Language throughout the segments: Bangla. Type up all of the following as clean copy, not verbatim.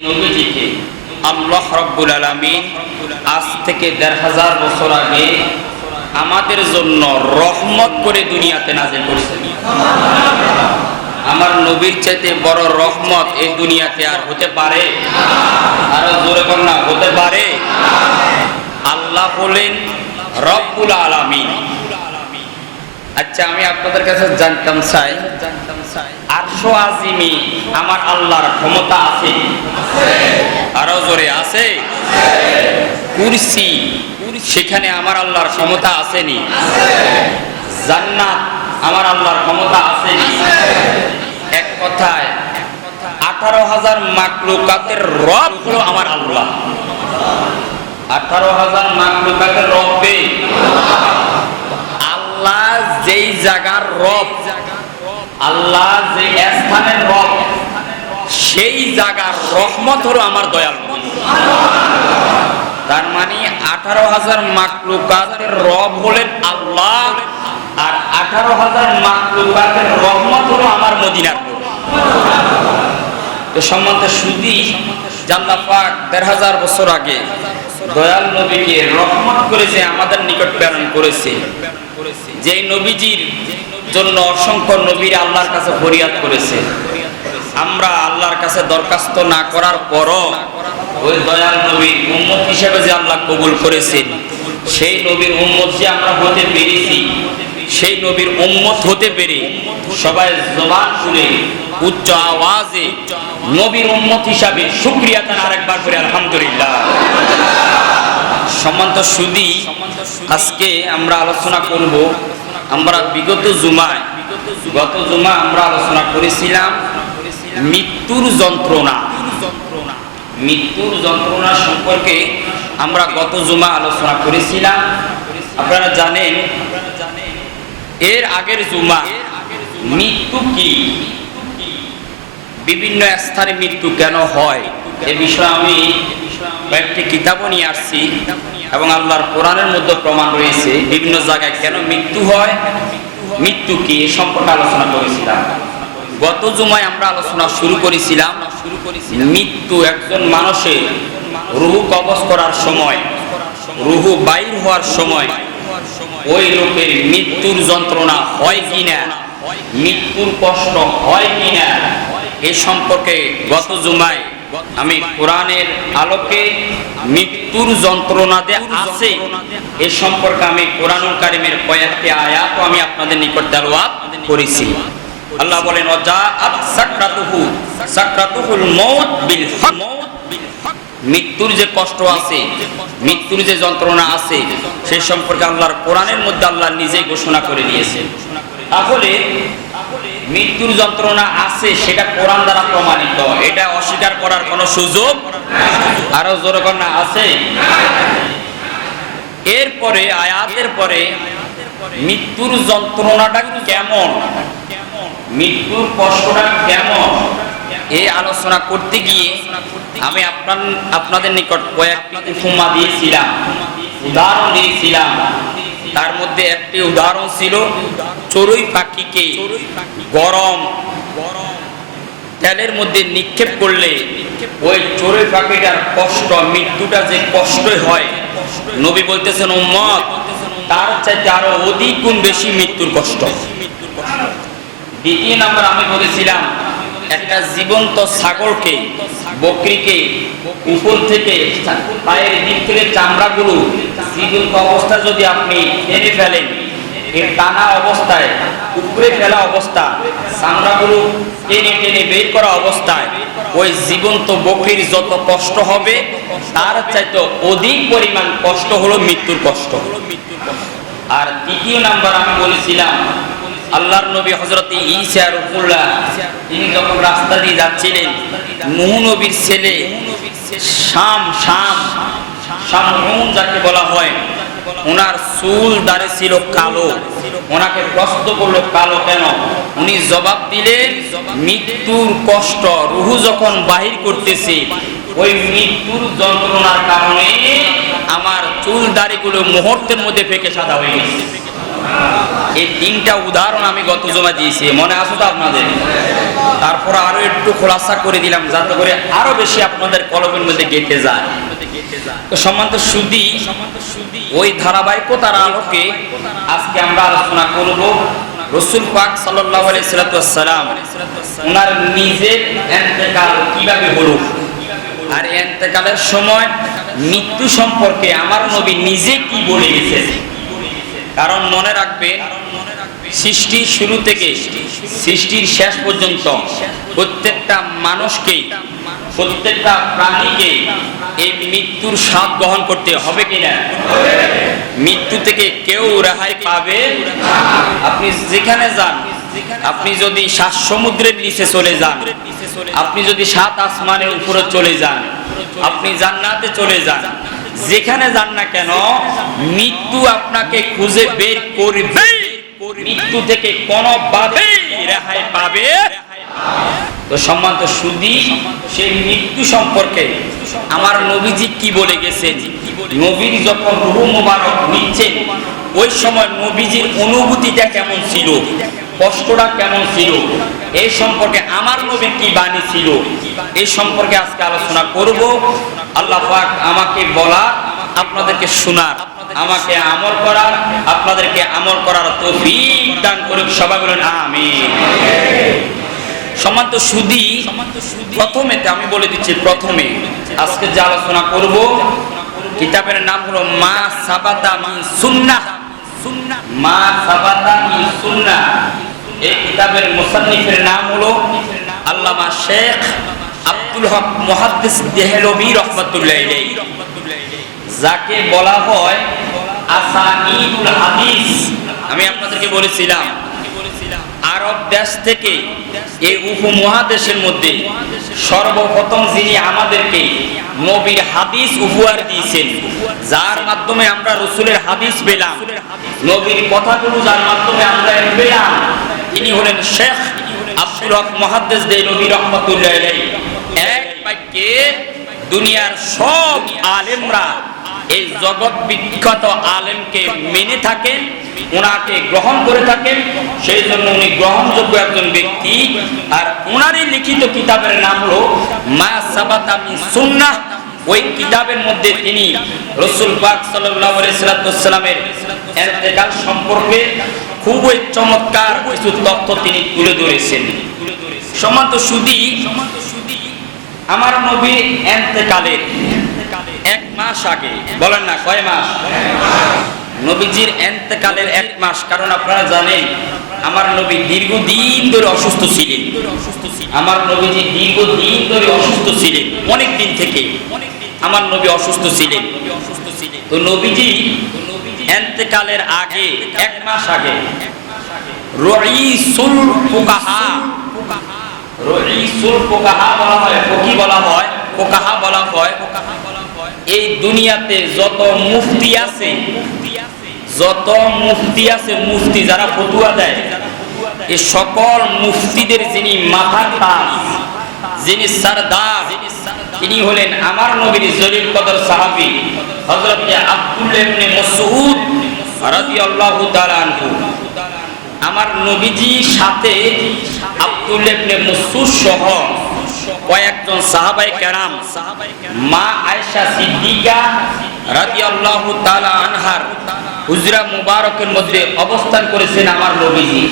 নবীজিকে আল্লাহ রাব্বুল আলামিন আজ থেকে ১৫০০ বছর আগে আমাদের জন্য রহমত করে দুনিয়াতে নাযিল করেছেন। আমার নবীর চাইতে বড় রহমত এই দুনিয়াতে আর হতে পারে? আরো জোরে বল না, হতে পারে? আল্লাহ বলেন রব্বুল আলামিন। আচ্ছা, আমি আপনাদের কাছে জানতাম চাই, আরশো আজিমি আমার আল্লাহর ক্ষমতা আছে? আরো জোরে, আছে? কুরসি, সেখানে আমার আল্লাহর ক্ষমতা আসেনি? জান্নাত আমার আল্লাহর ক্ষমতা আসেনি? এক কথায় ১৮,০০০ মাখলুকাতের রব হলো আমার আল্লাহ। ১৮,০০০ মাখলুকাতের রব্বে আল্লাহ যেই জায়গার রব, আল্লাহ যে স্থানের রব, সেই জায়গার রহমত হলো আমার দয়াল নবী। তার মানে ১৮,০০০ মাখলুকাতের রব হলেন আল্লাহ, আর ১৮,০০০ মাখলুকাতের রহমত হলো আমার মদিনার নবী। তো সম্মানিত সুধী, আল্লাহ পাক ১৫০০ বছর আগে দয়াল নবীকে রহমত করে যে আমাদের নিকট প্রেরণ করেছে, যে নবীজির জন্য অসংখ্য নবীরা আল্লাহর কাছে ফরিয়াদ করেছে, আমরা আল্লাহর কাছে দরখাস্ত না করার পরও ওই দয়াল নবীর উম্মত হিসেবে যে আল্লাহ কবুল করেছেন, সেই নবীর উম্মত যে আমরা হতে পেরেছি, সেই নবীর উম্মত হতে পেরে সবাই জবান খুলে উচ্চ আওয়াজে নবীর উম্মত হিসাবে শুকরিয়া তার আরেকবার করে আলহামদুলিল্লাহ। সম্মানিত সুধী, আজকে আমরা আলোচনা করব, আমরা গত জুমা আমরা আলোচনা করেছিলাম মৃত্যুর যন্ত্রণা। মৃত্যুর যন্ত্রণা সম্পর্কে আমরা গত জুমা আলোচনা করেছিলাম। আপনারা জানেন, এর আগের জুমা মৃত্যু কি, বিভিন্ন স্থানে মৃত্যু কেন হয়, এ বিষয়ে আমি কয়েকটি কিতাবও নিয়ে আসছি এবং আল্লাহর কোরআনের মধ্যে প্রমাণ রয়েছে বিভিন্ন জায়গায় কেন মৃত্যু হয়, মৃত্যু কি, এ সম্পর্কে আলোচনা করেছিলাম। গত জুমায় আমরা আলোচনা শুরু করেছিলাম মৃত্যু একজন মানুষের রুহু কবজ করার সময়, রুহু বাইর হওয়ার সময় ওই লোকের মৃত্যুর যন্ত্রণা হয় কিনা, মৃত্যুর কষ্ট হয় কিনা, এ সম্পর্কে গত জুমায় আমি কোরআনের আলোকে মৃত্যুর যন্ত্রণা যে আছে এ সম্পর্কে আমি কোরআনুল কারীমের কয়েকটি আয়াত আমি আপনাদের নিকট তেলাওয়াত করেছি। আল্লাহ বলেন, ওয়াজাআত সাকরাতুহুল মাউত বিল হক। মৃত্যুর যে কষ্ট আছে, মৃত্যুর যে যন্ত্রণা আছে, সেই সম্পর্কে আল্লাহর কোরআনের মধ্যে আল্লাহ নিজেই ঘোষণা করে দিয়েছেন। তাহলে মৃত্যুর যন্ত্রণা আছে, সেটা কোরআন দ্বারা প্রমাণিত, এটা অস্বীকার করার কোনো সুযোগ, আরো জোরে কন্যা, আছে? এরপরে আয়াতের পরে মৃত্যুর যন্ত্রণাটা কেমন, মৃত্যুর কষ্টটা কেমন, এই আলোচনা করতে গিয়ে আমি আপনাদের নিকট কয়েকটি উপমা দিয়েছিলাম, উদাহরণ দিয়েছিলাম। তার মধ্যে একটি উদাহরণ ছিল চড়ুই পাখিকে গরম তেলের মধ্যে নিক্ষেপ করলে ওই চড়ুই পাখিটার কষ্ট, মৃত্যুটা যে কষ্ট হয়, নবী বলতেছেন উম্মত তার চাইতে আরো অধিক গুণ বেশি মৃত্যুর কষ্ট। দ্বিতীয় নাম্বার আমি বলেছিলাম একটা জীবন্ত ছাগলকে, বকরিকে উপর থেকে পায়ের দিক থেকে চামড়াগুলো জীবন্ত অবস্থায় যদি আপনি টেনে ফেলেন, এর টানা অবস্থায়, উপরে ফেলা অবস্থা, চামড়াগুলো টেনে টেনে বের করা অবস্থায় ওই জীবন্ত বকরির যত কষ্ট হবে তার চাইতে অধিক পরিমাণ কষ্ট হলো মৃত্যুর কষ্ট। আর তৃতীয় নাম্বার আমি বলেছিলাম আল্লাহর নবী হযরত ঈসা রূহুল্লাহ, তিনি যখন রাস্তা দিয়ে যাচ্ছিলেন, নূহ নবীর ছেলে শামউন যাকে বলা হয়, ওনার চুল দাড়ি ছিল কালো। ওনাকে প্রশ্ন করলো কালো কেন? উনি জবাব দিলেন মৃত্যুর কষ্ট, রুহু যখন বাহির করতেছে ওই মৃত্যুর যন্ত্রণার কারণে আমার চুল দাড়িগুলো মুহূর্তের মধ্যে ফেকে সাদা হয়ে গেছে। এই তিনটা উদাহরণ আমি গত জমা দিয়েছি, মনে আছে তো আপনাদের? তারপর আরো একটু খোলাসা করে দিলাম যাতে করে আরো বেশি আপনাদের কলমের মধ্যে গেঁথে যায়। তো সম্মানিত সুধী, ওই ধারাবাহিকতার আলোকে আজকে আমরা আলোচনা করব রাসূল পাক সাল্লাল্লাহু আলাইহি সাল্লাম ওনার নিজের ইন্তেকাল কিভাবে হলো, আর ইন্তেকালের সময় মৃত্যু সম্পর্কে আমার নবী নিজে কি বলে গেছেন। কারণ মনে রাখবেন, সৃষ্টির শুরু থেকে সৃষ্টির শেষ পর্যন্ত প্রত্যেকটা মানুষকে, প্রত্যেকটা প্রাণীকে এই মৃত্যুর স্বাদ গ্রহণ করতে হবে কিনা? মৃত্যু থেকে কেউ রেহাই পাবে? আপনি যেখানে যান, আপনি যদি 7 সমুদ্রের নিচে চলে যান, আপনি যদি 7 আসমানের উপরে চলে যান, আপনি জান্নাতে চলে যান, যেখানে যান না কেন মৃত্যু আপনাকে খুঁজে বের করবে। মৃত্যু থেকে কোনোভাবে রেহাই পাবে। তো সম্মানিত সুধী, সেই মৃত্যু সম্পর্কে আমার নবীজি কি বলে গেছেন। নবীর যখন রূহ মোবারক নিচ্ছেন ওই সময় নবীজির অনুভূতিটা কেমন ছিল, কষ্টটা কেমন ছিল, এই সম্পর্কে আমার নবীর কি বাণী ছিল, এই সম্পর্কে আজকে আলোচনা করব। আল্লাহ পাক আমাকে বলার, আপনাদেরকে শোনার, আমাকে আমল করার, আপনাদেরকে আমল করার তৌফিক দান করুক। সবাই বলেন আমিন। সম্মানিত সুধী, প্রথমে আমি বলে দিচ্ছি, প্রথমে আজকে যে আলোচনা করব কিতাবের নাম হলো মা সাবাতা মিন সুন্নাহ। মা সাবাতা মিন সুন্নাহ, এই কিতাবের মুসান্নিফের নাম হলো আল্লামা শেখ আব্দুল হক মুহাদ্দিস দেহলভী রাহমাতুল্লাহি আলাইহি, যাকে বলা হয় আসানিদুল হাদিস। আমি আপনাদেরকে বলেছিলাম আরব দেশ থেকে এই উপমহাদেশের মধ্যে সর্বপ্রথম যিনি আমাদেরকে নবীর হাদিস উপহার দিয়েছেন, যার মাধ্যমে আমরা রাসূলের হাদিস পেলাম, নবীর কথাগুলো যার মাধ্যমে আমরা পেলাম, তিনি হলেন শেখ আব্দুল হক মুহাদ্দিস দেহলভী রাহমাতুল্লাহি আলাইহি। এক বাক্যে দুনিয়ার সব আলেমরা এই জগৎ বিখ্যাত আলেমকে মেনে থাকেন, ওনাকে গ্রহণ করে থাকেন, সেই জন্য উনি গ্রহণযোগ্য একজন ব্যক্তি। আর ওনারই লিখিত কিতাবের নাম হলো মা সাবাতা মিন সুন্নাহ। ওই কিতাবের মধ্যে তিনি রাসূল পাক সাল্লাল্লাহু আলাইহি সাল্লামের ইন্তেকাল সম্পর্কে খুবই চমৎকার কিছু তথ্য তিনি তুলে ধরেছেন। সম্মানিত সুধী, আমার নবী ইন্তেকালের 1 মাস আগে, বলেন না কয় মাস? নবীজির ইন্তেকালের 1 মাস। কারণ আপনারা জানেন আমার নবী দীর্ঘদিন ধরে অসুস্থ ছিলেন। আমার নবীজি দীর্ঘদিন ধরে অসুস্থ ছিলেন, অনেক দিন থেকে আমার নবী অসুস্থ ছিলেন। তো নবীজি ইন্তেকালের আগে 1 মাস আগে রাইসুল ফুকাহা, রাইসুল ফুকাহা বলা হয়, ফকি বলা হয়, ফুকাহা বলা হয়, এই দুনিয়াতে যত মুফতি আছে, যত মুফতি আছে, মুফতি যারা ফতোয়া দেয়, এই সকল মুফতিদের যিনি মাথার তাজ, যিনি সরদার, তিনি হলেন আমার নবীর জলিল কদর সাহাবী হযরত আব্দুল্লাহ ইবনে মাসউদ রাদিয়াল্লাহু তাআলা আনহু। আমার নবীজির সাথে আব্দুল্লাহ ইবনে মাসউদ সহ কয়েকজন সাহাবায়ে কেরাম, মা আয়েশা সিদ্দিকা রাদিয়াল্লাহু তাআলা আনহার হুজরা মুবারকের মধ্যে অবস্থান করেছেন আমার নবীজি।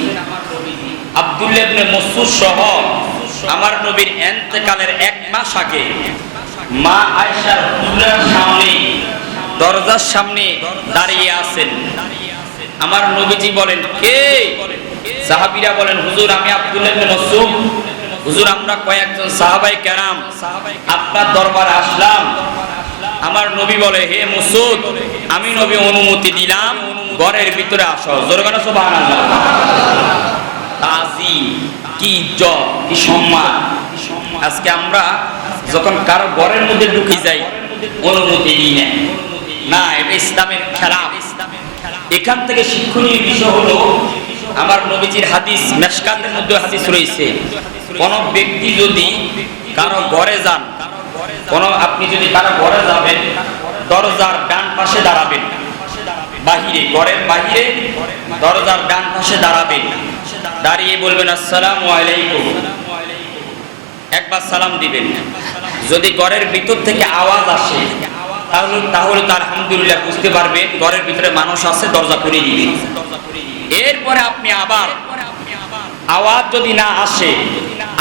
আব্দুল্লাহ ইবনে মাসউদ সহ আমার নবীর ইন্তেকালের 1 মাস আগে মা আয়েশার হুজরার সামনে, দরজার সামনে দাঁড়িয়ে আছেন। আমার নবীজি বলেন, কে? সাহাবীরা বলেন, হুজুর আমি আব্দুল্লাহ ইবনে মাসউদ, হুজুর আমরা কয়েকজন সাহাবায়ে কেরাম আপনার দরবারে আসলাম। আমার নবী বলে, হে মাসউদ, আমি নবী অনুমতি দিলাম, ঘরের ভিতরে আসো। জোরে বলো সুবহানাল্লাহ। তাজিম, কি ইজ্জত, কি সম্মান। আজকে আমরা যখন কারো ঘরের মধ্যে ঢুকে যাই অনুমতি দিই না, এটা ইসলামের খেলাফ। এখান থেকে শিক্ষণীয় বিষয় হলো, আমার নবীজির হাদিস মেশকাতের মধ্যে হাদিস রয়েছে, কোন ব্যক্তি যদি কারো ঘরে যান, আপনি যদি কারো ঘরে যাবেন, দরজার ডান পাশে দাঁড়াবেন, বাহিরে, ঘরের বাহিরে দরজার ডান পাশে দাঁড়াবেন, দাঁড়িয়ে বলবেন আসসালামু আলাইকুম, একবার সালাম দিবেন। যদি ঘরের ভিতর থেকে আওয়াজ আসে তাহলে তো আলহামদুলিল্লাহ বুঝতে পারবেন ঘরের ভিতরে মানুষ আছে, দরজা খুলে দিবেন। এরপরে আপনি আবার আওয়াজ যদি না আসে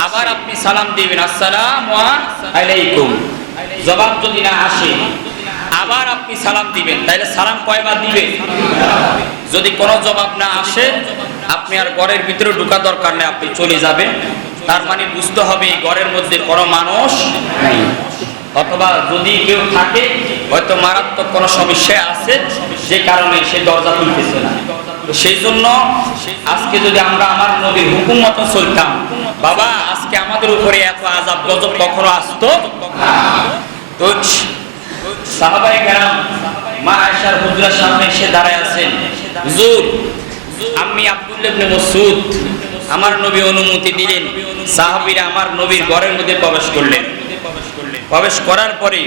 আবার আপনি সালাম দিবেন আসসালামু আলাইকুম। জবাব যদি না আসে আবার আপনি সালাম দিবেন। তাইলে সালাম কয়বার দিবেন? যদি কোনো জবাব না আসে আপনি আর ঘরের ভিতরে ঢোকা দরকার নেই, আপনি চলে যাবেন। তার মানে বুঝতে হবে এই ঘরের মধ্যে কোনো মানুষ নেই, অথবা যদি কেউ থাকে হয়তো মারাত্মক কোনো সমস্যা আছে যে কারণে সে দরজা খুলতেছে না। তো সেই জন্য আজকে যদি আমরা আমার নবীর হুকুম মতো চলতাম, বাবা আজকে আমাদের উপরে এত আযাব গজব কখনো আসতো না। তো সাহাবায়ে কেরাম মা আয়েশার হুজরার সামনে এসে দাঁড়ায় আছেন, হুজুর আমি আব্দুল্লাহ ইবনে মাসউদ, আমার নবী অনুমতি দিলেন, সাহাবীরা আমার নবীর ঘরের মধ্যে প্রবেশ করলেন। প্রবেশ করার পরে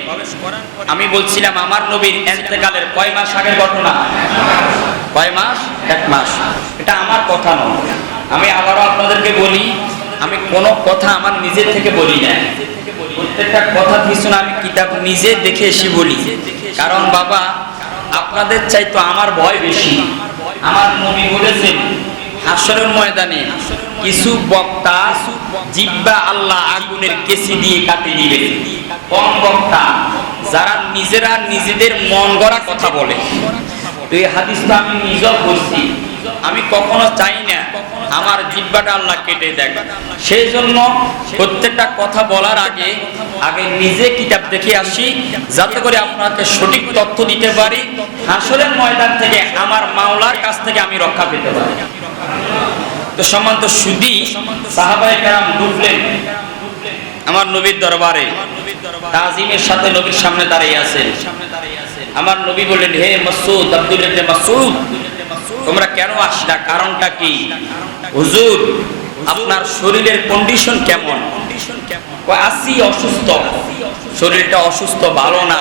আমি বলছিলাম আমার নবীর ইন্তেকালের কয় মাস আগের ঘটনা? কয় মাস? 1 মাস। এটা আমার কথা নয়, আমি আবারও আপনাদেরকে বলি, আমি কোনো কথা আমার নিজের থেকে বলি না, প্রত্যেকটা কথা পিছনে আমি কিতাব নিজে দেখে এসে বলি। কারণ বাবা আপনাদের চাইতো আমার ভয় বেশি। আমার নবী বলেছেন হাসরের ময়দানে কিছু বক্তা জিহ্বা আল্লাহ আগুনের কেসি দিয়ে কাটিয়ে দিবেন। কোন বক্তা? যারা নিজেরা নিজেদের মন গড়া কথা বলে। তো এই হাদিসটা আমি নিজেও বলছি, আমি কখনো চাই না আমার জিহ্বাটা আল্লাহ কেটে দেখ। সেই জন্য প্রত্যেকটা কথা বলার আগে নিজে কিতাব দেখে আসি, যাতে করে আপনাকে সঠিক তথ্য দিতে পারি, হাসরের ময়দান থেকে আমার মাওলার কাছ থেকে আমি রক্ষা পেতে পারি। তো সম্মানিত সুধী, সাহাবায়ে কেরাম ঢুকলেন আমার নবীর দরবারে, তাজিমের সাথে নবীর সামনে দাঁড়িয়ে আছেন। আমার নবী বললেন, হে মাসউদ, আব্দুল্লাহ ইবনে মাসউদ, তোমরা কেন আসলা? কারণটা কি? হুজুর আপনার শরীরের কন্ডিশন কেমন? আসি অসুস্থ, শরীরটা অসুস্থ, ভালো না।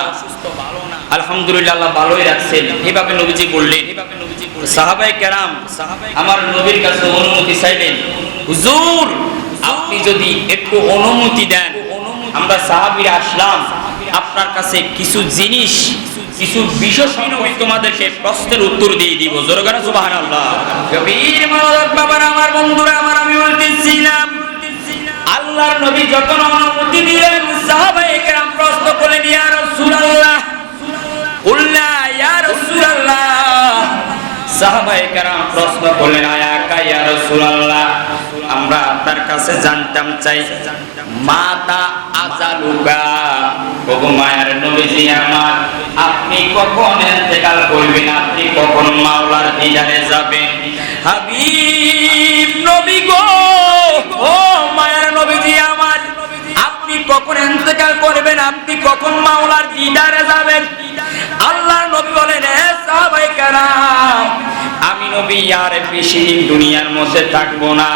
আলহামদুলিল্লাহ আল্লাহ ভালোই রাখছেন। এভাবে নবীজি বললেন। সাহাবায়ে কেরাম আমার নবীর কাছে অনুমতি চাইলেন, হুজুর আপনি যদি একটু অনুমতি দেন, আমরা সাহাবীরা আসলাম আপনার কাছে কিছু জিনিস, কিছু বিষয় সম্পর্কে তোমাদেরকে প্রশ্নের উত্তর দিয়ে দিব। জোরে বলেন সুবহানাল্লাহ। কবির মাওলানা বাবারা, আমার বন্ধুরা আমার, আমি বলতেছিলাম আল্লাহর নবী যখন অনুমতি দিলেন, সাহাবায়ে কেরাম প্রশ্ন করলেন, ইয়া রাসূলুল্লাহ, কুল্লা ইয়া রাসূলুল্লাহ। সাহাবায়ে কেরাম প্রশ্ন করলেন, আয়াকা ইয়া রাসূলুল্লাহ, আমরা আপনার কাছে জানতাম চাই মাতা আজালুকা, ওগো মায়ের নবীজি আমার, আপনি কখন ইন্তেকাল করবেন? আপনি কখন মাওলার দিদারে যাবেন? হাবিব নবী গো, ও মায়ের নবীজি আমার, আপনি কখন ইন্তেকাল করবেন? আপনি কখন মাওলার দিদারে যাবেন? আল্লাহর নবী বলেন, হে সাহাবায়ে কেরাম, আমি নবী আর বেশি দিন দুনিয়ার মধ্যে থাকবো না,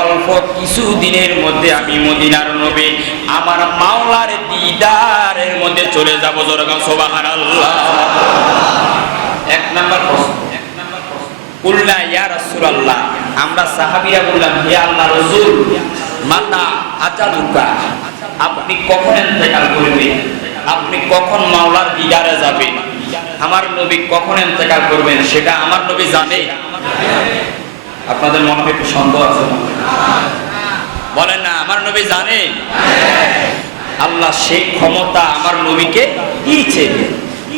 অল্প কিছু দিনের মধ্যে আমি মদিনার নবী আমার মাওলার দিদারের মধ্যে চলে যাব। জোরে বলেন সুবহানাল্লাহ। 1 নাম্বার প্রশ্ন, কুল্লা ইয়া রাসূলুল্লাহ, আমরা সাহাবীরা বললাম, হে আল্লাহর রাসূল, মাতা আজালুকা, আপনি কখন ইন্তেকাল করবেন? আপনি কখন মাওলার দিদারে যাবেন? আমার নবী কখন ইন্তেকাল করবেন সেটা আমার নবী জানে? আপনাদের মনে হয় একটু সন্দেহ আছে, বলেন না? আমার নবী জানে। আল্লাহ সেই ক্ষমতা আমার নবীকে দিয়েছে।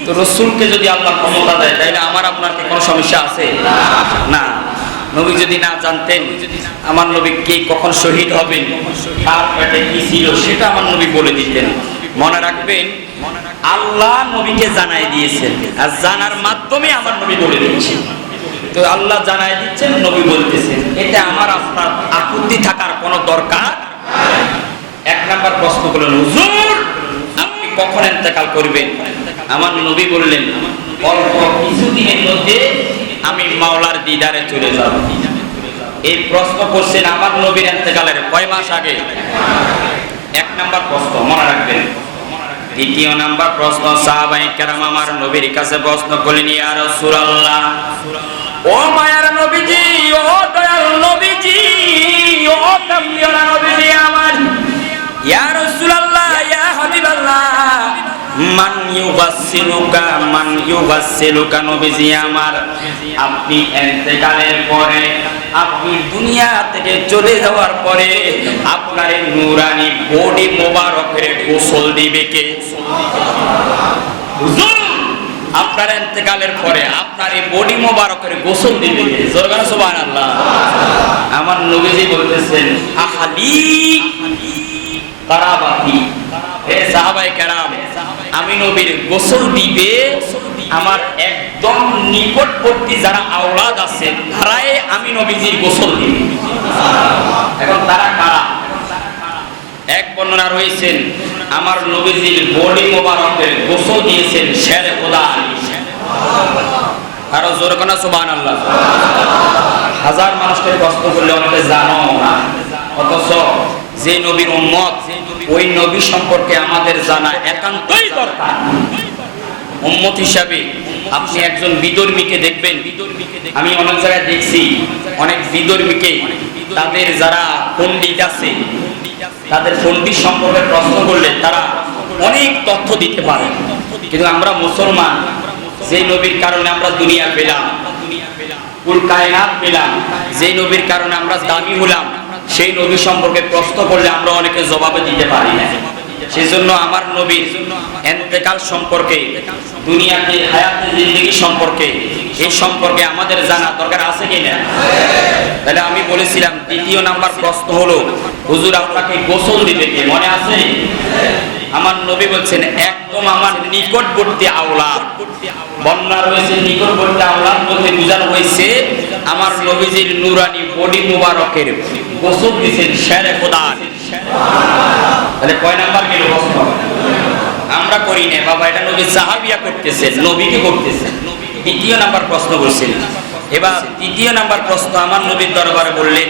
তো রাসূলকে যদি আল্লাহ ক্ষমতা দেয়, তাহলে আমার আপনার কি কোনো সমস্যা আছে? না। নবী যদি না জানতেন আমার নবী কে কখন শহীদ হবেন, কার পেটে কি ছিল, সেটা আমার নবী বলে দিতেন। মনে রাখবেন, আল্লাহ নবীকে জানাই দিয়েছেন, আর জানার মাধ্যমে আমার নবী বলে দিচ্ছেন। তো আল্লাহ জানাই দিচ্ছেন, নবী বলতেছেন, এটা আমার আপনার আপত্তি থাকার কোনো দরকার। 1 নাম্বার প্রশ্ন করলেন, হুজুর আপনি কখন ইন্তেকাল করবেন? আমার নবী বললেন, অল্প কিছুদিনের মধ্যে আমি মাওলার দিদারে চলে যাব। এই প্রশ্ন করছেন আমার নবীর ইন্তেকালের কয় মাস আগে? 1 নাম্বার প্রশ্ন, মনে রাখবেন। 2 নাম্বার প্রশ্ন, সাহাবায়ে কেরাম আমার নবীর কাছে প্রশ্ন করলেন, ইয়া রাসূলুল্লাহ, ও মায়ার নবীজি, ও দয়াল নবীজি, ও কামলিওয়ালা নবীজি আমার, ইয়া রাসূলুল্লাহ, ইয়া হাবিবাল্লাহ, মান ইউগাসসিলুকা নবীজি আমার, আপনি ইন্তেকালের পরে, আপনি দুনিয়া থেকে চলে যাওয়ার পরে আপনার এই নূরানি বডি মোবারকের গোসল দিবে কে? হুজুর, আপনার ইন্তেকালের পরে আপনার এই বডি মোবারকের গোসল দিবে কে? জোরে বলেন সুবহানাল্লাহ। আমার নবীজি বলতেছেন, আহালি কারাবাতি, হে সাহাবায়ে কেরাম, আমি নবীর গোসল দিবে আমার একদম নিকটবর্তী যারা আওলাদ আছে, তারাই আমি নবীজির গোসল দিবে। এখন তারা কারা? এক বর্ণনা রয়েছেন, আমার নবীজির বডি মোবারকের গোসল দিয়েছেন শেরে খোদা আলী। আরো জোরে কোনা সুবহানাল্লাহ। হাজার মানুষকে প্রশ্ন করলে অনেকে জানো না, অথচ যে নবীর উম্মত, ওই নবী সম্পর্কে আমাদের জানা একান্তই দরকার। উম্মত হিসাবে আপনি একজন বিধর্মীকে দেখবেন, আমি অনেক জায়গায় দেখছি অনেক বিধর্মীকে তাদের যারা পণ্ডিত আছে, তাদের পণ্ডিত সম্পর্কে প্রশ্ন করলে তারা অনেক তথ্য দিতে পারে, কিন্তু আমরা মুসলমান, যে নবীর কারণে আমরা দুনিয়া পেলাম, কুল কায়নাত পেলাম, যে নবীর কারণে আমরা দামি হলাম, সেই নবী সম্পর্কে প্রশ্ন করলে আমরা অনেকে জবাবে দিতে পারি না। সেজন্য আমার নবীর ইন্তেকাল সম্পর্কে, দুনিয়াতে হায়াতে জিন্দেগি সম্পর্কে, এই সম্পর্কে আমাদের জানা দরকার আছে কিনা? তাহলে আমি বলেছিলাম দ্বিতীয় নাম্বার প্রশ্ন হলো, হুজুর আপনাকে গোসল দিবে কে? মনে আছে? আমার নবী বলছেন একদম আমার নিকটবর্তী আওলাদ। বর্ণনা রয়েছে নিকটবর্তী আওলাদ বলতে বোঝানো হয়েছে আমার নবীজির নূরানি বডি মুবারকের গোসল দিয়েছেন শেরে খোদা। তাহলে কয় নাম্বার গেল প্রশ্ন? আমরা করি না বাবা, এটা নবী সাহাবিয়া করতেছেন, নবীকে করতেছেন। দ্বিতীয় নাম্বার প্রশ্ন বলছেন। এবার তৃতীয় নাম্বার প্রশ্ন আমার নবীর দরবারে বললেন,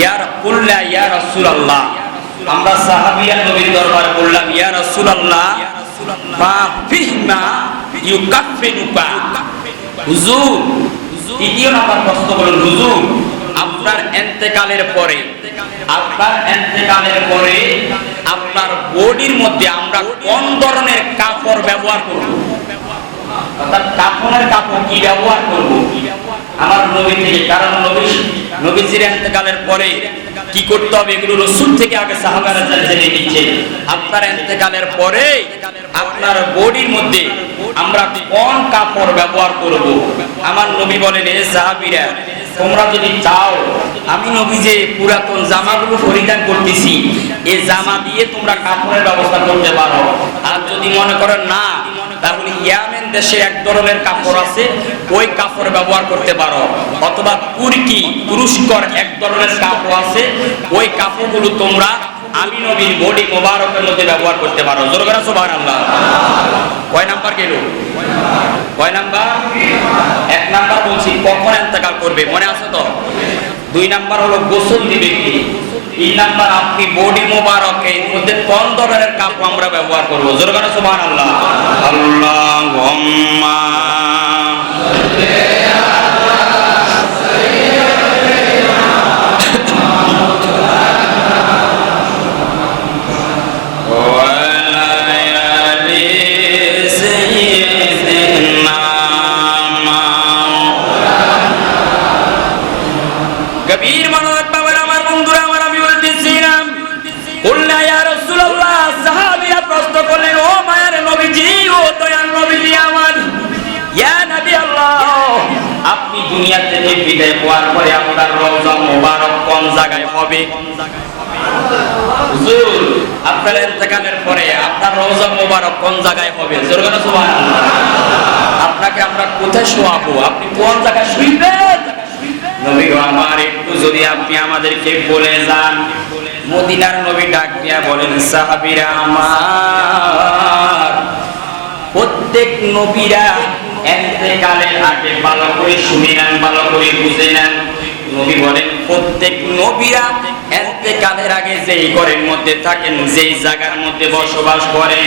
ইয়া কুল্লা ইয়া রাসূলুল্লাহ, আমরা সাহাবিয়া নবীর দরবারে বললাম, ইয়া রাসূলুল্লাহ মা ফিহমা ইউকাফিনুকা। হুজুর, তৃতীয় নাম্বার প্রশ্ন বলুন, হুজুর আপনার ইন্তেকালের পরে, আপনার ইন্তেকালের পরে আপনার বডির মধ্যে আমরা কোন ধরনের কাপড় ব্যবহার করব? অর্থাৎ কাফনের কাপড় কি ব্যবহার করব আমার নবী থেকে? কারণ নবীজির ইন্তেকালের পরে কি করতে হবে এগুলো রাসূল থেকে আগে সাহাবারা জেনে নিচ্ছে। আপনার ইন্তেকালের পরে আপনার বডির মধ্যে আমরা কোন কাপড় ব্যবহার করব? আমার নবী বলেন, এ সাহাবীরা, তোমরা যদি চাও আমি নবী যে পুরাতন জামাগুলো পরিধান করতেছি, এই জামা দিয়ে তোমরা কাপড়ের ব্যবস্থা করতে পারো। আর যদি মনে করো না, তাহলে ইয়ামেন দেশে এক ধরনের কাপড় আছে, ওই কাপড় ব্যবহার করতে পারো। অথবা তুর্কি, তুরস্কর এক ধরনের কাপড় আছে, ওই কাপড়গুলো তোমরা আমি নবীর বডি মোবারকের মধ্যে ব্যবহার করতে পারো। জোরে করে সুবহানাল্লাহ। কয় নাম্বার গেল? কয় নাম্বার? এক নাম্বার বলছি কখন ইন্তেকাল করবে, মনে আছে তো? দুই নাম্বার হলো গোসল দিবে কি? তিন নাম্বার আপনি বডি মোবারকের মধ্যে কোন ধরনের কাপড় আমরা ব্যবহার করব? জোরে করে সুবহানাল্লাহ। আল্লাহুম্মা কবির মানব বাবার, আমার বন্ধুরা আমার, আমি বলতেছিলাম, কুল্লা ইয়া রাসূলুল্লাহ, সাহাবীরা প্রশ্ন করলেন, ও মায়ার নবীজি, ও দয়াল নবীজি আমার, ইয়া নবী আল্লাহ, আপনি দুনিয়া থেকে বিদায় হওয়ার পরে আপনার রওজা মোবারক কোন জায়গায় হবে? হুজুর আপনার ইন্তেকালের পরে আপনার রওজা মোবারক কোন জায়গায় হবে? জোরে বলেন সুবহানাল্লাহ। আপনাকে আমরা কোথায় শোয়াবো? আপনি কোন জায়গায় শুইবেন? নবী গো আমার, একটু যদি আপনি আমাদেরকে বলে যান। মদিনার নবী ডাক দিয়া বলেন, সাহাবীরা আমার, প্রত্যেক নবীরা ইন্তেকালের আগে ভালো করে শুনে নেন, ভালো করে বুঝে নেন। নবী বলেন, প্রত্যেক নবীরা ইন্তেকালের আগে যেই ঘরের মধ্যে থাকেন, যেই জায়গার মধ্যে বসবাস করেন,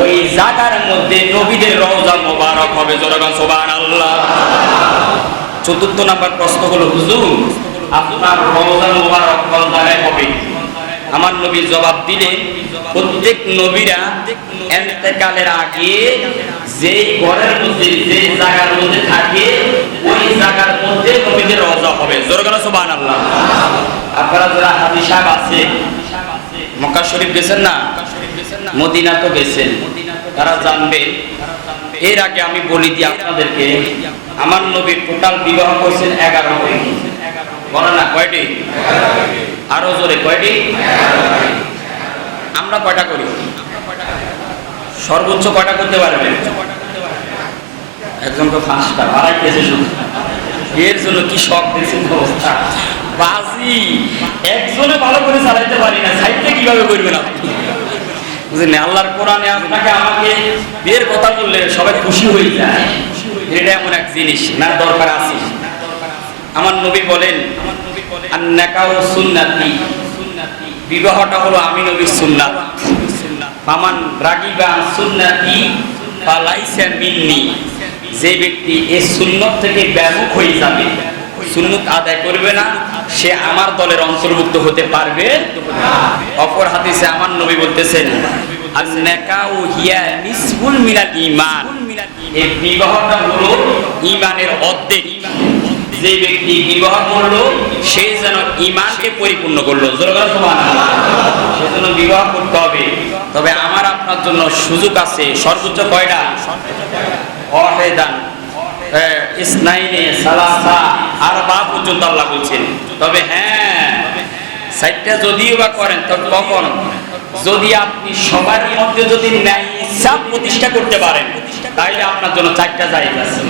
ওই জায়গার মধ্যে নবীদের রওজা মোবারক হবে। জোরে বলেন সুবহানাল্লাহ। চতুর্থ নাম্বার প্রশ্ন হলো, হুজুর আপনার রমজান মুবারক কোন জায়গায় হবে? আমার নবী জবাব দিলেন, প্রত্যেক নবীরা ইন্তেকালের আগে যেই ঘরের মধ্যে যে জায়গার মধ্যে থাকে ওই জায়গার মধ্যে নবীদের রওজা হবে। জোরে বলো সুবহানাল্লাহ। আপনারা যারা হাজী সাহেব আছে, মক্কা শরীফ গেছেন না, মদিনা তো গেছেন, তারা জানবে। এর আগে আমি বলি দিই আপনাদেরকে, আমার নবী টোটাল বিবাহ করেছেন 11টি। বলে না কয়টি? আরো জোরে কয়টি? আমরা কয়টা করি? সর্বোচ্চ কয়টা করতে পারবেন? একজন তো 5টা বাড়াইতেছে শুধু। এর জন্য কি শখ দিয়েছেন অবস্থা বাজি, একজনে ভালো করে চালাইতে পারি না, সাইডটা কিভাবে করবেন আপনি? বুঝলেন, আল্লাহর কোরআনে আপনাকে আমাকে বিয়ের কথা বললে সবাই খুশি হয়ে যায়। এটা এমন এক জিনিস না, দরকার আছে। আমার নবী বলেন, আন-নিকাহু সুন্নতি, বিবাহটা হলো আমি নবীর সুন্নাত। ফামান রাগিবা আন সুন্নতি ফালাইসা মিন্নি, যে ব্যক্তি এই সুন্নত থেকে বিমুখ হয়ে যাবে, সুন্নত আদায় করবে না, সে আমার দলের অন্তর্ভুক্ত হতে পারবে না। অপর হাদিসে আমার নবী বলতেছেন, আন-নিকাহু হিয়া নিসফুল মিনাল ঈমান, এই বিবাহটা হলো ঈমানের অর্ধেক। যে ব্যক্তি বিবাহ করলো সে যেন ঈমানকে পরিপূর্ণ করলো। জোরে বলো সুবহানাল্লাহ। সেজন্য বিবাহ করতে হবে। তবে আমার আপনার জন্য সুযোগ আছে, সর্বোচ্চ কয়টা? ওয়াহিদান, ইসনাইনে, সালাসা, আরবা পর্যন্ত আল্লাহ বলছেন। তবে হ্যাঁ, 4টা যদিও বা করেন তবে কখন? যদি আপনি সবার মধ্যে যদি ন্যায় ইনসাফ প্রতিষ্ঠা করতে পারেন তাহলে আপনার জন্য 4টা জায়েজ আছে।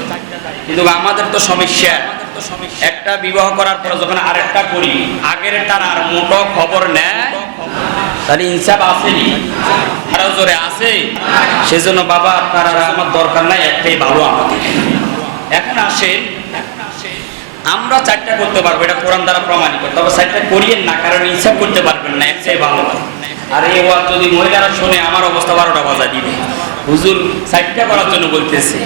কিন্তু আমাদের তো সমস্যা, একটা বিবাহ করার পর যখন আরেকটা করি, আগের তার আর মোটো খবর নেয়, তাহলে ইনসাফ আসেনি? আরো জোরে আছে। সেজন্য বাবা আপনার আর আমার দরকার নাই, একটাই ভালো আমাদের। এখন আসেন, আমরা 4টা করতে পারবো, এটা কোরআন দ্বারা প্রমাণিত। তবে 4টা করিয়েন না, কারণ ইনসাফ করতে পারবেন না, একটাই ভালো। আর এই ওয়াজ যদি মহিলারা শুনে আমার অবস্থা 12টা বাজা দিবে, হুজুর 4টা করার জন্য বলতেছে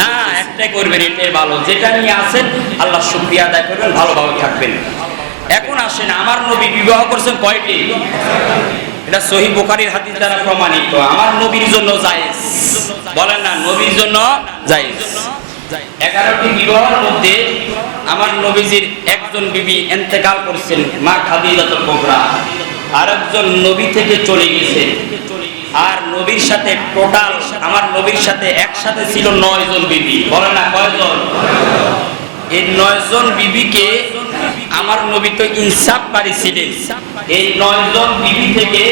না, একটাই করবেন, এটাই ভালো। যেটা নিয়ে আসেন আল্লাহ শুকরিয়া আদায় করবেন, ভালোভাবে থাকবেন। এখন আসেন, আমার নবী বিবাহ করছেন কয়টি? এটা সহিহ বুখারীর হাদিস দ্বারা প্রমাণিত। আমার নবীর জন্য জায়েজ, বলেন না, নবীর জন্য জায়েজ। 11টি বিবাহের মধ্যে আমার নবীজির একজন বিবি ইন্তেকাল করেছেন, মা খাদিজাতুল কুবরা। আরেকজন নবী থেকে চলে গেছে। আর নবীর সাথে টোটাল আমার নবীর সাথে একসাথে ছিল 9 জন বিবি। বলেন না কয়জন? এই 9 জন বিবিকে আমার নবী তো ইনসাফ পারিছিলেন। এই 9 জন বিবি থেকে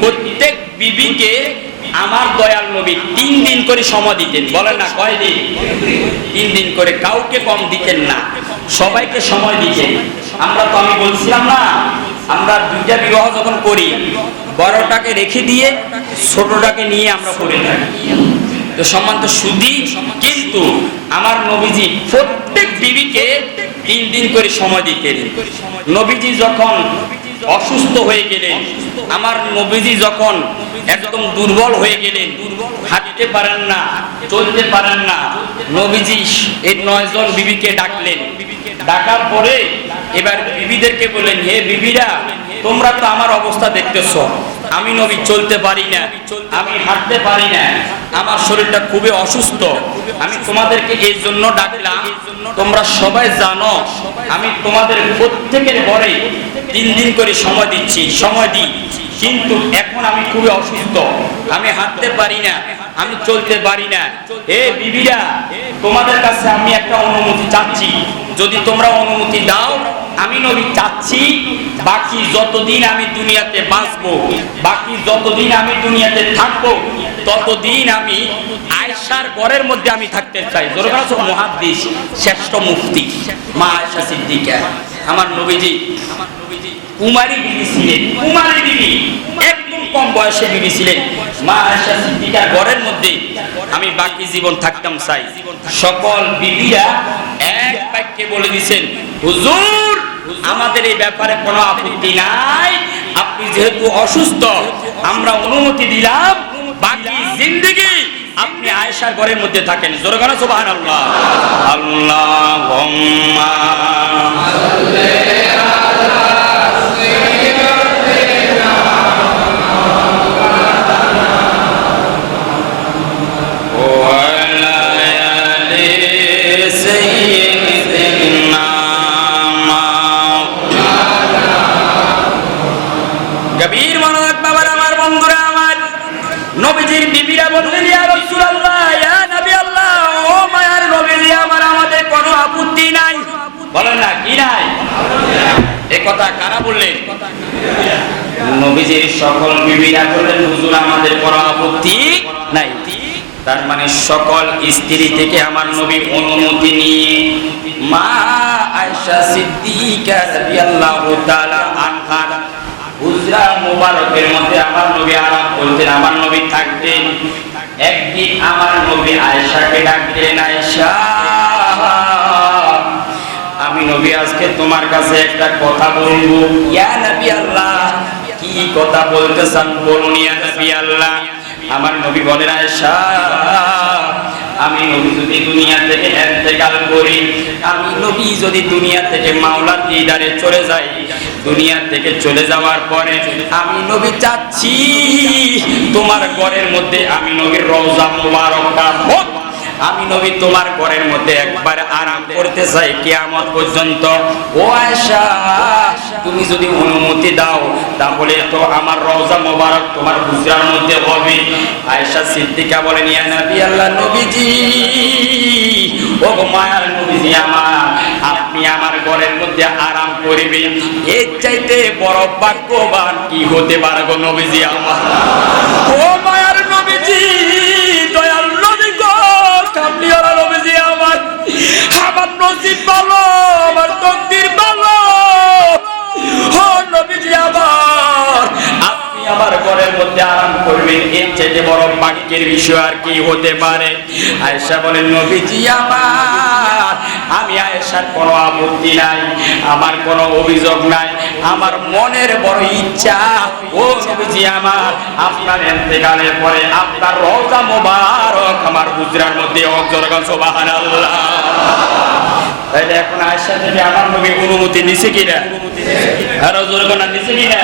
প্রত্যেক বিবিকে আমার দয়াল নবী 3 দিন করে সময় দিতেন। বলেন না কয়দিন? 3 দিন করে, কাউকে কম দিতেন না, সবাইকে সময় দিতেন। আমরা তো, আমি বলছিলাম না, আমরা 2টা বিবাহ যখন করি, বড়টাকে রেখে দিয়ে ছোটটাকে নিয়ে আমরা করে থাকি। তো সম্মান তো শুধু, কিন্তু আমার নবীজি প্রত্যেক বিবিকে 3 দিন করে সময় দিতেন। নবীজি যখন অসুস্থ হয়ে গেলেন, আমার নবীজি যখন একদম দুর্বল হয়ে গেলেন, হাঁটতে পারেন না, চলতে পারেন না, নবীজি এই 9 জন বিবিকে ডাকলেন। ডাকার পরে এবার বিবিদেরকে বললেন, হে বিবিরা, তোমরা তো আমার অবস্থা দেখতেছো, আমি নবী চলতে পারি না, আমি হাঁটতে পারি না, আমার শরীরটা খুবই অসুস্থ। আমি তোমাদেরকে এই জন্য ডাকলাম, তোমরা সবাই জানো আমি তোমাদের প্রত্যেকের ঘরে 3 দিন করে সময় দিচ্ছি, সময় দিই, কিন্তু এখন আমি খুবই অসুস্থ, আমি হাঁটতে পারি না, আমি চলতে পারি না। এ বিবিরা, তোমাদের কাছে আমি একটা অনুমতি চাচ্ছি, যদি তোমরা অনুমতি দাও, আমি নবী চাচ্ছি বাকি যতদিন আমি দুনিয়াতে বাঁচবো, বাকি যতদিন আমি দুনিয়াতে থাকবো, ততদিন আমি আয়েশার ঘরের মধ্যে আমি থাকতে চাই। মুহাদ্দিস, শ্রেষ্ঠ মুফতি মা আয়েশা সিদ্দিকা। আমার নবীজি কুমারী বিবি ছিলেন, কুমারী বিবি, একদম কম বয়সে বিবি ছিলেন। মা আয়েশা সিদ্দিকার ঘরের মধ্যে আমি বাকি জীবন থাকতাম চাই। সকল বিবিরা এক বাক্যে বলে দিয়েছেন, হুজুর আমাদের এই ব্যাপারে কোনো আপত্তি নাই, আপনি যেহেতু অসুস্থ আমরা অনুমতি দিলাম, বাকি জিন্দেগি আপনি আয়েশা আয়েশার ঘরের মধ্যে থাকেন। জোরে বলেন সুবহানাল্লাহ। আল্লাহুম্মা সাল্লি আলা সাইয়্যিদিনা ওয়া আলা আলি সাইয়্যিদিনা গভীর মনোযোগ বাবার আমার বন্ধুরা আমার। নবীজির বিবিরা বললেন ইয়া রাসূলুল্লাহ, ইয়া নবী আল্লাহ, ও মায়ার নবীজি আমার, আমাদের কোনো আপত্তি নাই। বলেন না কি নাই? এই কথা কারা বললেন? নবীজির সকল বিবিরা বললেন হুজুর আমাদের কোনো আপত্তি নাই। তার মানে সকল স্ত্রী থেকে আমার নবী অনুমতি নিয়ে মা আয়েশা সিদ্দিকা রাদিয়াল্লাহু তাআলা আনহা হুজরা মুবারকের মধ্যে আমার নবী আরাম করতেন, আমার নবী থাকতেন। একদিন আমার নবী আয়েশাকে ডাকলেন, আয়েশা আমি নবী আজকে তোমার কাছে একটা কথা বলবো। ইয়া নবী আল্লাহ, কি কথা বলতে চান বলুন ইয়া নবী আল্লাহ। আমার নবী বলেন, আয়েশা আমি নবী যদি দুনিয়া থেকে ইন্তেকাল করি, আমি নবী যদি দুনিয়া থেকে মাওলার দিদারে চলে যাই, দুনিয়া থেকে চলে যাওয়ার পরে আমি নবী চাচ্ছি তোমার ঘরের মধ্যে আমি নবীর রওজা মুবারকটা হোক, আমি নবী তোমার ঘরের মধ্যে একবার আরাম করতে চাই কিয়ামত পর্যন্ত। ও আয়েশা তুমি যদি অনুমতি দাও তাহলে তো আমার রওজা মোবারক তোমার হুজরার মধ্যে হবে। আয়েশা সিদ্দিকা বলেন, ইয়া নবী আল্লাহ, নবীজি ও মায়ার নবীজি আমার, আপনি আমার ঘরের মধ্যে আরাম করিবেন, এর চাইতে বড় ভাগ্যবান কি হতে পারে গো নবীজি আমার। ও মায়ার নবীজি, দয়াল নবী গো, আপনি আর নবীজি আমার, আমার নসিব ভালো, আমার তকদির ভালো। ও নবীজি আমার, আপনি আমার ঘরের মধ্যে আরাম করবেন, এর চাইতে বড় ভাগ্যের বিষয় আর কি হতে পারে। আয়েশা বলেন, নবীজি আমার, আমি আয়েশার কোনো আপত্তি নাই, আমার কোনো অভিযোগ নাই, আমার মনের বড় ইচ্ছা ও নবীজি আমার, আপনার ইন্তেকালের পরে আপনার রওজা মোবারক আমার হুজরার মধ্যে অজরগান সুবহানাল্লাহ। তাইলে এখন আয়েশা থেকে আমার নবী অনুমতি দিছে কিনা? আর অজরগান দিছে কিনা?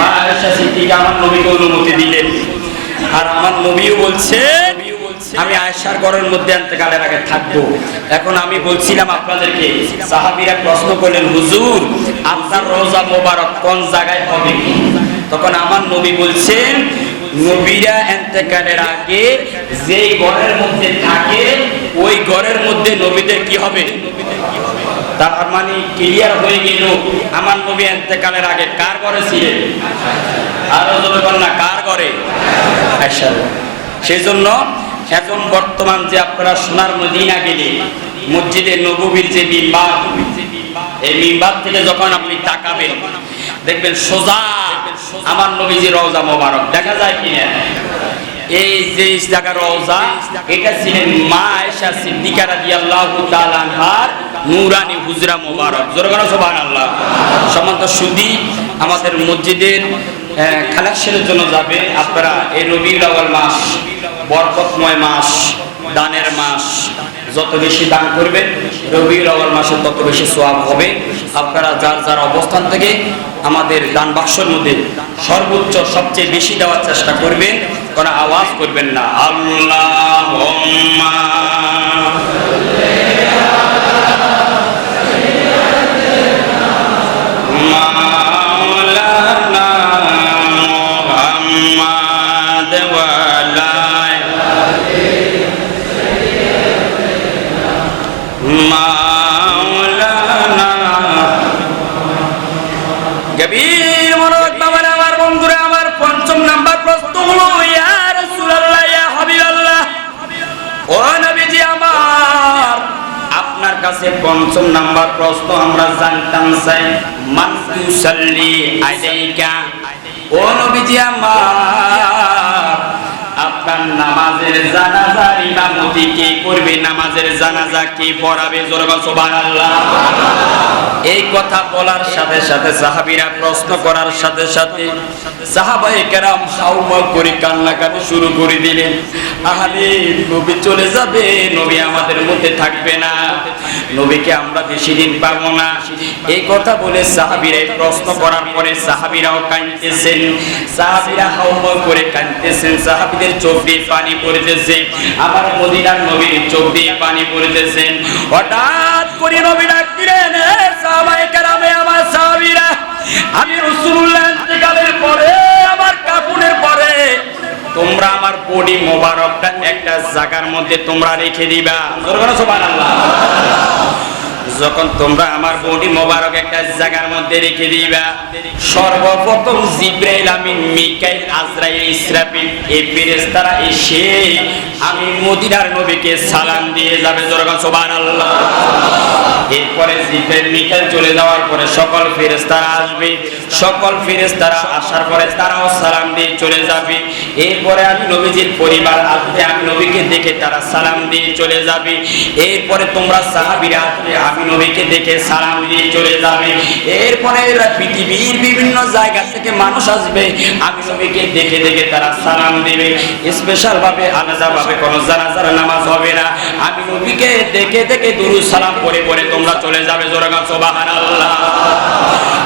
মা আয়েশা সিদ্দিকা আমার নবীকে অনুমতি দিলেন। আর আমার নবীও বলছে আমি আয়েশার ঘরের মধ্যে ইন্তেকালের আগে থাকবো। এখন আমি বলছিলাম আপনাদেরকে, সাহাবীরা প্রশ্ন করলেন, হুজুর আপনার রওজা মোবারক কোন জায়গায় হবে? তখন আমার নবী বলছেন, নবীরা ইন্তেকালের আগে যেই ঘরের মধ্যে থাকে ওই ঘরের মধ্যে নবীদের কি হবে? তার মানে ক্লিয়ার হয়ে গেল আমার নবী ইন্তেকালের আগে কার ঘরে ছিলেন? আরো জোরে বলেন না, কার ঘরে? আয়েশার। সেই জন্য এখন বর্তমান যে আপনারা সোনার মদিনা গেলে মসজিদে নববীর যে মিম্বার, এই মিম্বার থেকে যখন আপনি তাকাবেন দেখবেন সোজা আমার নবীজির রওজা মোবারক দেখা যায় কিনা। এই যে জায়গা রওজা, এটা ছিলেন মা আয়েশা সিদ্দিকা রাদিয়াল্লাহু তাআলা আনহার নূরানি হুজরা মোবারক। জোরে বলেন সুবহানাল্লাহ। সম্মানিত সুধী, আমাদের মসজিদের কালেকশনের জন্য যাবে আপনারা, এই রবিউল আউয়াল মাস বরকতময় মাস, দানের মাস, যত বেশি দান করবেন রবিউল আউয়াল মাসে তত বেশি সওয়াব হবে। আপনারা যার যার অবস্থান থেকে আমাদের দান বাক্সের মধ্যে সর্বোচ্চ সবচেয়ে বেশি দেওয়ার চেষ্টা করবেন, কোনো আওয়াজ করবেন না। আল্লাহুম্মা গভীর মনোযোগ বাবার আমার বন্ধুরা আমার। পঞ্চম নাম্বার প্রশ্ন হলো, ইয়া রাসূলুল্লাহ, ইয়া হাবিবাল্লাহ, ও নবীজি আমার, আপনার কাছে পঞ্চম নাম্বার প্রশ্ন আমরা জানতাম চাই, মান তুসাল্লি আলাইকা। ও নবীজি আমার, আপনার নামাজের জানাজার ইমামতি কে করবে, নামাজের জানাজা কে পড়াবে? জোরে বল সুবহানাল্লাহ। এই কথা বলার সাথে সাথে সাহাবীরা প্রশ্ন করার সাথে সাথে সাহাবায়ে কেরাম হাউমাউ করে কান্নাকাটি শুরু করে দিলেন। আহারে, নবী চলে যাবে, নবী আমাদের মধ্যে থাকবে না, নবীকে আমরা বেশি দিন পাবো না। এই কথা বলে সাহাবীরা প্রশ্ন করার পরে সাহাবীরাও কাঁদতেছেন, সাহাবীরা হাউমাউ করে কাঁদতেছেন, সাহাবীদের চোখ দিয়ে পানি পড়তেছে, আমার মদিনার নবীর চোখ দিয়ে পানি পড়তেছেন। হঠাৎ করে নবী ডাক দিলেন, সাহাবায়ে কেরামে আমার সাহাবীরা, আমি রাসূলুল্লাহ ইন্তেকালের পরে, আমার কাফনের পরে তোমরা আমার বডি মোবারকটা একটা জায়গার মধ্যে তোমরা রেখে দিবা। সুবহানাল্লাহ। যখন তোমরা আমার বডি মোবারক একটা জায়গার মধ্যে রেখে দিবা, সর্বপ্রথম জিবরাইল, আমিন, মিকাইল, আজরাইল, ইসরাফিল এই ফেরেশতারা এসে আমি মদিনার নবীকে সালাম দিয়ে যাবে। সুবহানাল্লাহ। এরপরে জিবরাইল, মিকাইল চলে যাওয়ার পরে সকল ফেরেশতারা আসবে, সকল ফেরেশতারা আসার পরে তারাও সালাম দিয়ে চলে যাবে। এরপরে আমি নবীজির পরিবার আসবে, আমি নবীকে দেখে তারা সালাম দিয়ে চলে যাবে। এরপরে তোমরা সাহাবীরা আসবে, আমি নবীকে দেখে সালাম দিয়ে চলে যাবে। এরপরে পৃথিবীর বিভিন্ন জায়গা থেকে মানুষ আসবে, আমি নবীকে দেখে দেখে তারা সালাম দিবে। স্পেশাল ভাবে আলাদা ভাবে কোনো জানাজার নামাজ হবে না, আমি নবীকে দেখে দেখে দুরূদ সালাম পড়ে পড়ে তোমরা চলে যাবে। জোরে বল সুবহানাল্লাহ।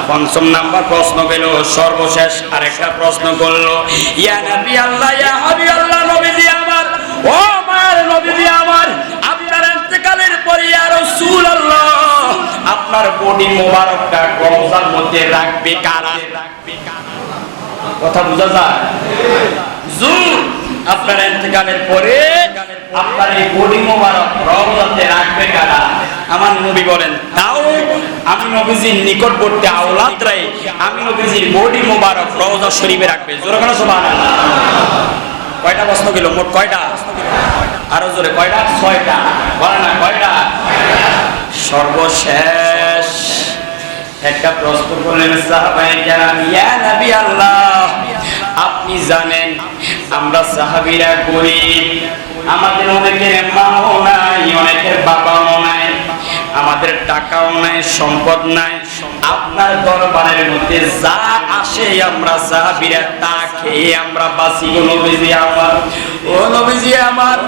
পঞ্চম নাম্বার প্রশ্ন গেল, সর্বশেষ আরেকটা প্রশ্ন করলো, ইয়া নবী আল্লাহ, ইয়া হাবিব আল্লাহ, নবীজি আমার, ও আমার নবীজি আমার, আপনার ইন্তেকালের পরে ইয়া রাসূলুল্লাহ আপনার বডি মোবারকটা রওজার মধ্যে রাখবে কারা? কথা বুঝা যায়? হুজুর, আপনার ইন্তেকালের পরে আপনার এই বডি মোবারক রওজাতে রাখবে কারা? আমার নবী বলেন, তাও আমি নবীজির নিকটবর্তী আওলাদরাই আমি নবীজির বডি মোবারক রওজা শরীফে রাখবে। জোরে বলো সুবহানাল্লাহ। কয়টা প্রশ্ন গেল? মোট কয়টা? আরো জোরে কয়টা? 6টা। বলে না কয়টা? সর্বশেষ একটা প্রশ্ন করলেন সাহাবায়ে কেরাম, ইয়া নবী আল্লাহ, আপনি জানেন আমরা সাহাবীরা গরীব, আমাদের অনেকের মাও নাই, অনেকের বাবাও নাই, আমাদের টাকাও নাই, সম্পদ নাই, আপনার দরবারের মধ্যে যা আসে আমরা সাহাবীরা তা খেয়ে আমরা বাঁচি। ও নবীজি আমার, ও নবীজি আমার,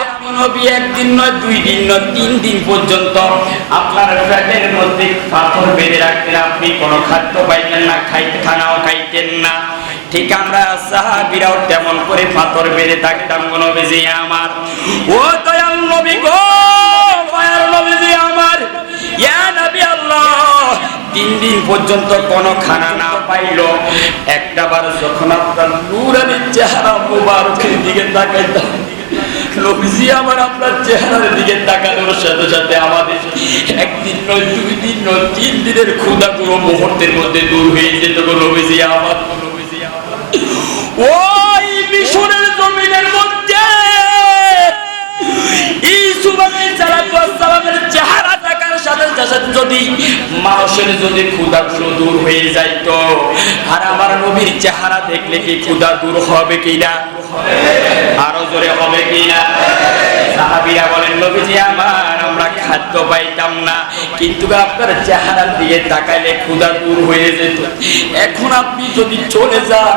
আপনি নবী একদিন নয়, 2 দিন নয়, 3 দিন পর্যন্ত আপনার পেটের মধ্যে পাথর বেঁধে রাখতেন, আপনি কোনো খাদ্য পাইতেন না, খানাও খাইতেন না। ঠিক আমরা সাহাবীরাও তেমন করে পাথর বেঁধে থাকতাম। গো নবীজি আমার, ও দয়াল নবী গো, দয়াল নবীজি আমার, ইয়া নবী আল্লাহ, 3 দিন পর্যন্ত কোনো খানা না পাইলো, একটাবার যখন আপনার নূরানি চেহারা মুবারকের দিকে তাকাইতাম, নবীজি আমার, আপনার চেহারার দিকে তাকানোর সাথে সাথে আমাদের 1 দিন নয়, 2 দিন নয়, 3 দিনের ক্ষুধা কোনো মুহূর্তের মধ্যে দূর হয়ে যেত। গো নবীজি আমার, ওই মিশরের জমিনের মধ্যে ঈসু আলাইহিস সালামের চেহারা দেখার সাথে সাথে যদি মানুষের যদি ক্ষুধাগুলো দূর হয়ে যাইতো, আর আমার নবীর চেহারা দেখলে কি ক্ষুধা দূর হবে কিনা? আরো জোরে হবে কিনা? সাহাবীরা বলেন, নবীজি আমার, আমরা খাদ্য পাইতাম না, কিন্তু আপনার চেহারার দিকে তাকাইলে ক্ষুধা দূর হয়ে যেত। এখন আপনি যদি চলে যান,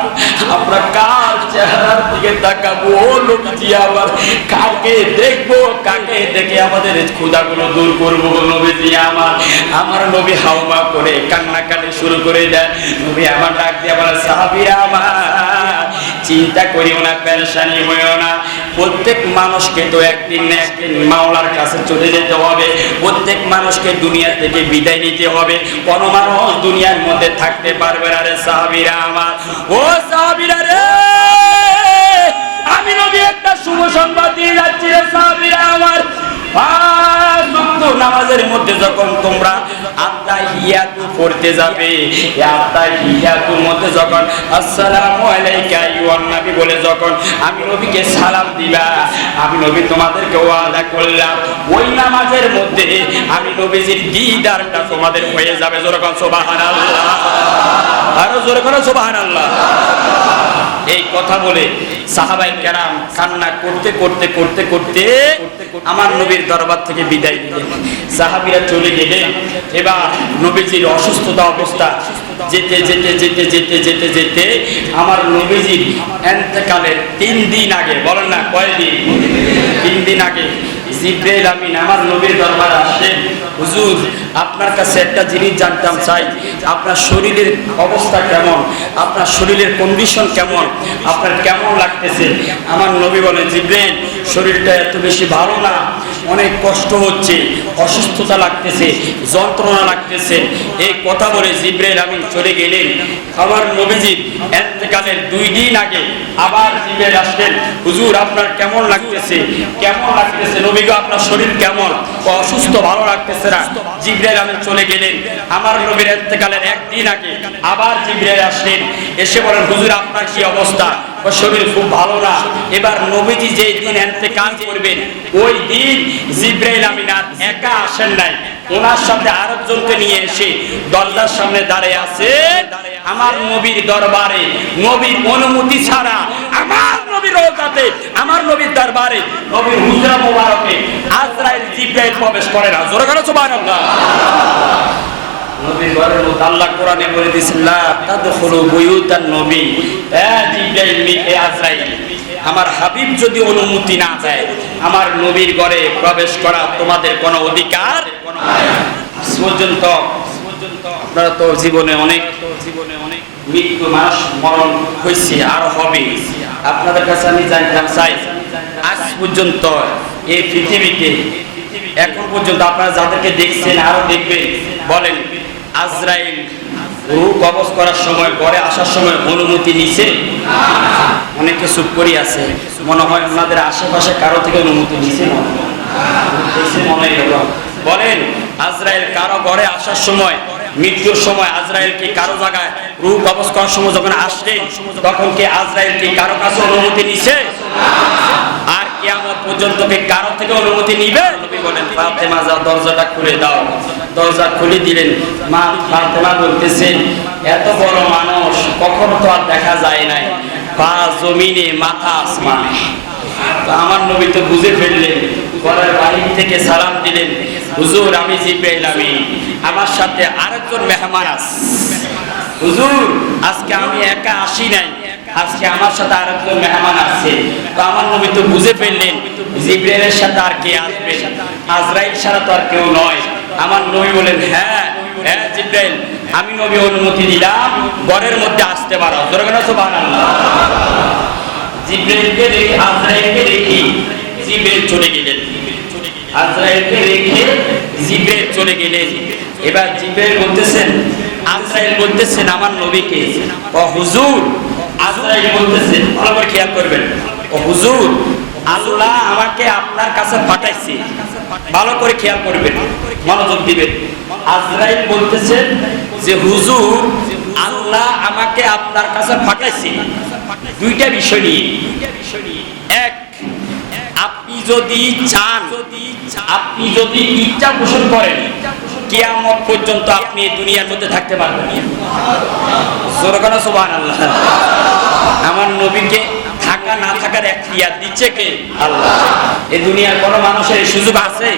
আমরা কার চেহারার দিকে তাকাবো? ও নবীজি আমার, কাকে দেখবো, কাকে দেখে আমাদের ক্ষুধাগুলো দূর করবো? নবীজি আমার, আমার নবী হাওমা করে কান্নাকাটি শুরু করে দেন। নবী আমার ডাক দিয়ে বলে, সাহাবীরা আমার, চিন্তা করিও না, পেরেশানি হইও না, প্রত্যেক মানুষকে তো একদিন না একদিন মাওলার কাছে চলে যেতে হবে, প্রত্যেক মানুষকে দুনিয়া থেকে বিদায় নিতে হবে, কোনো মানুষ দুনিয়ার মধ্যে থাকতে পারবে না। রে সাহাবীরা আমার, ও সাহাবীরা রে, আমি নবী একটা শুভ সংবাদ দিয়ে যাচ্ছি। রে সাহাবীরা আমার, নামাজের মধ্যে যখন তোমরা আত্তাহিয়াতু পড়তে যাবে, আত্তাহিয়াতুর মধ্যে যখন আসসালামু আলাইকা আইয়ুহান নবী বলে যখন আমি নবীকে সালাম দিবা, আমি নবী তোমাদেরকে ওয়াদা করলাম ওই নামাজের মধ্যে আমি নবীজির দিদারটা তোমাদের হয়ে যাবে। জোরে কোন সুবহানাল্লাহ, আরো জোরে কোন সুবহানাল্লাহ। এই কথা বলে সাহাবায়ে কেরাম কান্না করতে করতে করতে করতে আমার নবীর দরবার থেকে বিদায় নিলেন। সাহাবীরা চলে গেলেন। এবার নবীজির অসুস্থতা অবস্থা যেতে যেতে যেতে যেতে যেতে যেতে আমার নবীজির ইন্তেকালের 3 দিন আগে, বলেন না কয়দিন, 3 দিন আগে জিবরাইল আমিন আমার নবীর দরবারে আসেন। হুজুর, আপনার কাছে একটা জিনিস জানতাম চাই, আপনার শরীরের অবস্থা কেমন, আপনার শরীরের কন্ডিশন কেমন, আপনার কেমন লাগতেছে? আমার নবী বলেন, জিবরাইল, শরীরটা এত বেশি ভালো না, অনেক কষ্ট হচ্ছে, অসুস্থতা লাগতেছে, যন্ত্রণা লাগতেছে। এই কথা বলে জিবরাইল আমিন চলে গেলেন। আমার নবীজির ইন্তেকালের 2 দিন আগে আবার জিবরাইল আসলেন। হুজুর, আপনার কেমন লাগতেছে, কেমন লাগতেছে? নবী গো, আপনার শরীর কেমন? অসুস্থ, ভালো লাগতেছে না। জিবরাইল আমিন চলে গেলেন। আমার নবীর ইন্তেকালের 1 দিন আগে আবার জিবরাইল আসলেন, এসে বলেন, হুজুর, আপনার কি অবস্থা? শরীর খুব ভালো না। এবার নবীজি যেই দিন ইন্তেকাল করবেন ওই দিন জিবরাইল আমিন আর একা আসেন নাই, ওনার সাথে আরেকজনকে নিয়ে এসে দরজার সামনে দাঁড়িয়ে আছে। আমার নবীর দরবারে নবীর অনুমতি ছাড়া আমার নবীর রওজাতে, আমার নবীর দরবারে, নবীর হুজরা মোবারকে আজরাইল জিবরাইল প্রবেশ করে না। জোরে করে সুবহানাল্লাহ। নবীর ঘরের মধ্যে আল্লাহ কোরআনে বলে দিয়েছেন, লা তাদখুলু বুয়ুতান নবী। জিবরাইল, আজরাইল, আমার হাবিব যদি অনুমতি না দেয় আমার নবীর ঘরে প্রবেশ করা তোমাদের কোনো অধিকার নাই। পর্যন্ত আপনারা তো জীবনে অনেক মৃত্যু, মানুষ মরণ হয়েছে, আর হবে। আপনাদের কাছে আমি জানতাম চাই, আজ পর্যন্ত এই পৃথিবীতে এখন পর্যন্ত আপনারা যাদেরকে দেখছেন আরো দেখবেন, বলেন আজরাইল রূহ কবজ করার সময়, ঘরে আসার সময় অনুমতি নিছে? অনেকে চুপ করে আছে, মনে হয় ওনাদের আশেপাশে কারো থেকে অনুমতি নিছে মনে হয়। বলেন, আজরাইল কারো ঘরে আসার সময়, মৃত্যুর সময় আজরাইল কি কারো জায়গায় রূহ কবজ করার সময় যখন আসলেন তখন কি আজরাইল কি কারো কাছে অনুমতি নিছে? আর কিয়ামত পর্যন্ত কি কারো থেকে অনুমতি নিবে? নবী বলেন, ফাতেমা যাও, দরজাটা খুলে দাও। দরজা খুলে দিলেন। মা ফাতেমা বলতেছেন, এত বড় মানুষ কখনো তো আর দেখা যায় নাই, পা জমিনে, মাথা আসমানে। তো আমার নবী তো বুঝে ফেললেন, ঘরের বাহির থেকে সালাম দিলেন, হুজুর, আমি জিবরাইল আমিন, আমার সাথে আরেকজন মেহমান আছে। হুজুর, আজকে আমি একা আসি নাই, আজকে আমার সাথে আরেকজন মেহমান আছে। তো আমার নবী তো বুঝে ফেললেন জিবরাইলের সাথে আর কে আসবে, আজরাইল ছাড়া তো আর কেউ নয়। আমার নবী বলেন, হ্যাঁ হ্যাঁ জিবরাইল, আমি নবী অনুমতি দিলাম, ঘরের মধ্যে আসতে পারো। জোরে বলো সুবহানাল্লাহ। জিবরাইলকে রেখে, আজরাইলকে রেখে জিবরাইল চলে গেলেন। আজরাইলকে রেখে জিবরাইল চলে গেলেন। এবার জিবরাইল বলতেছেন, আজরাইল বলতেছেন আমার নবীকে, ও হুজুর, আজরাইল বলতেছেন, ভালো করে খেয়াল করবেন, ও হুজুর, আল্লাহ আমাকে আপনার কাছে পাঠাইছে। ভালো করে খেয়াল করবেন, মনোযোগ দিবেন। আজরাইল বলতেছেন যে, হুজুর, আল্লাহ আমাকে আপনার কাছে পাঠাইছে দুইটা বিষয় নিয়ে। এক, আপনি যদি চান, আপনি যদি ইচ্ছা পোষণ করেন, কিয়ামত পর্যন্ত আপনি এই দুনিয়ার মধ্যে থাকতে পারবেন। জোরে বলো সুবহানাল্লাহ। আমার নবীকে থাকা না থাকার এখতিয়ার দিচ্ছে কে? আল্লাহ। এই দুনিয়ার কোনো মানুষের সুযোগ আছে?